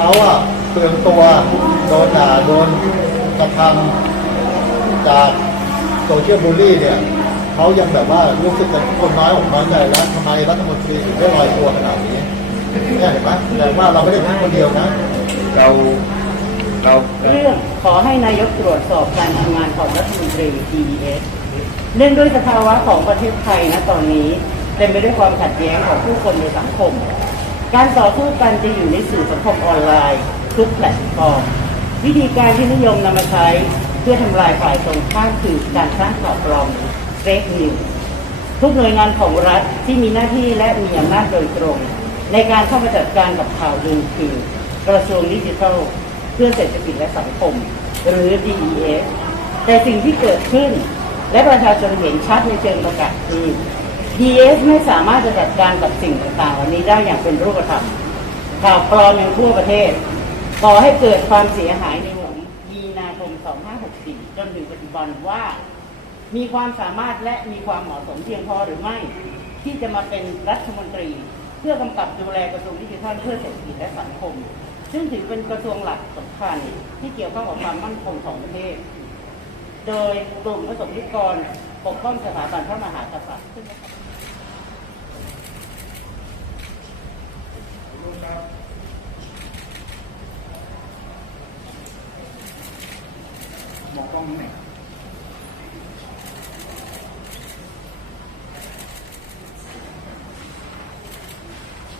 เขาอะเปลืองตัวโดนด่าโดนกระทำจากโซเชียลบูลลี่เนี่ยเขายังแบบว่ารู้สึกเป็นคนน้อยอกน้อยใจแล้วทำไมรัฐมนตรีถึงได้ลอยตัวขนาดนี้เนี่ยเห็นไหมแสดงว่าเราไม่ได้คิดคนเดียวนะ เราเราเรื่องขอให้นายกตรวจสอบการทำงานของรัฐมนตรี DES เนื่องด้วยสภาวะของประเทศไทยนะตอนนี้เต็มไปด้วยความขัดแย้งของผู้คนในสังคม การต่อสู้กันจะอยู่ในสื่อสังคมออนไลน์ทุกแพลตฟอร์มวิธีการที่นิยมนำมาใช้เพื่อทำลายฝ่ายตรงข้ามคือการสร้างข่าวปลอมเฟกนิวทุกหน่วยงานของรัฐที่มีหน้าที่และมีอำนาจโดยตรง ในการเข้ามาจัดการกับข่าวลือคือกระทรวงดิจิทัล เพื่อเศรษฐกิจและสังคม หรือ DES แต่สิ่งที่เกิดขึ้น และประชาชนเห็นชัดในเชิงประกาศคือ DS ไม่สามารถจะจัดการกับสิ่งต่างๆเหล่านี้ได้อย่างเป็นรูปธรรมข่าวปลอมยังทั่วประเทศก่อให้เกิดความเสียหายในหลวงมีนาคม 2564 จนถึงปัจจุบันว่า มีความสามารถและมีความเหมาะสมเพียงพอหรือไม่ ที่จะมาเป็นรัฐมนตรี เพื่อกำกับดูแลกระทรวงดิจิทัลเพื่อเศรษฐกิจและสังคม ซึ่งถือเป็นกระทรวงหลักสำคัญที่เกี่ยวข้องกับความมั่นคงของประเทศ โดยกลุ่มประสบนิกรปกป้องสถาบันพระมหากษัตริย์ มองกล้องนี้หน่อย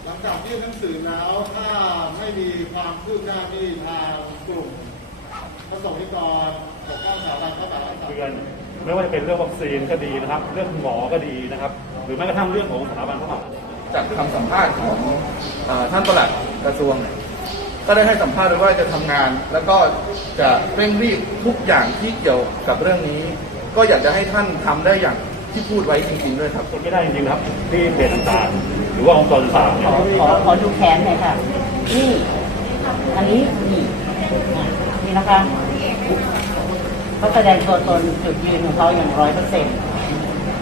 หลังจากยื่นหนังสือแล้วถ้าไม่มีความคืบหน้าที่ทางกลุ่มประสงนิกรปกป้องสถาบันพระมหากษัตริย์เตือนไม่ว่าจะเป็นเรื่องวัคซีนก็ดีนะครับ เรื่องหมอก็ดีนะครับ หรือแม้กระทั่งเรื่องของสถาบันพระมหากษัตริย์ จากคำสัมภาษณ์ของเออท่านปลัดกระทรวงเนี่ย ก็ได้ให้สัมภาษณ์ไว้ว่าจะทำงาน แล้วก็จะเร่งรีบทุกอย่างที่เกี่ยวกับเรื่องนี้ ก็อยากจะให้ท่านทำได้อย่างที่พูดไว้จริงๆด้วยครับคนไม่ได้จริงๆนะครับ ที่เพจต่างๆหรือว่าองค์กรต่างๆขเนี่ยอขอขอดูแขนหน่อยค่ะนี่อันนี้นี่อะนี่นะคะเขาแสดงตัวตนจุดยืนของเขาอย่างร้อยเปอร์เซ็นต์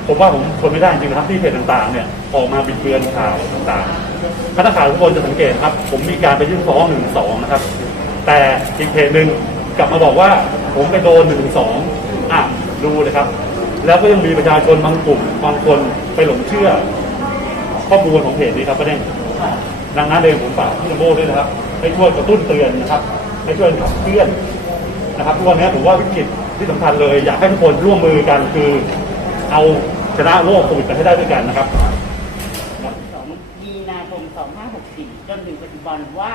ผมว่าผมทนไม่ได้จริงนะครับที่เพจต่างๆเนี่ยออกมาบิดเบือนข่าวต่างๆคณะข่าวทุกคนจะสังเกตครับ ผมมีการไปยื่นฟ้องหนึ่งสองนะครับ แต่อีกเพจหนึ่งกลับมาบอกว่าผมไปโดนหนึ่งสองอะดูเลยครับ แล้วก็ยังมีประชาชนบางกลุ่มบางคนไปหลงเชื่อ ข้อมูลของเพจนี้ครับประเด็นดังนั้นเองผมฝากพี่ลำโบ้ด้วยนะครับให้ช่วยกระตุ้นเตือนนะครับให้ช่วยขับเคลื่อนนะครับทุกวันนี้ผมว่าวิกฤตที่สำคัญเลย อยากให้ทุกคนร่วมมือกันคือเอา ชนะโรคโควิดไปให้ได้ด้วยกันนะครับ วันที่สองมีนาคม 2564 จนถึงปัจจุบันว่า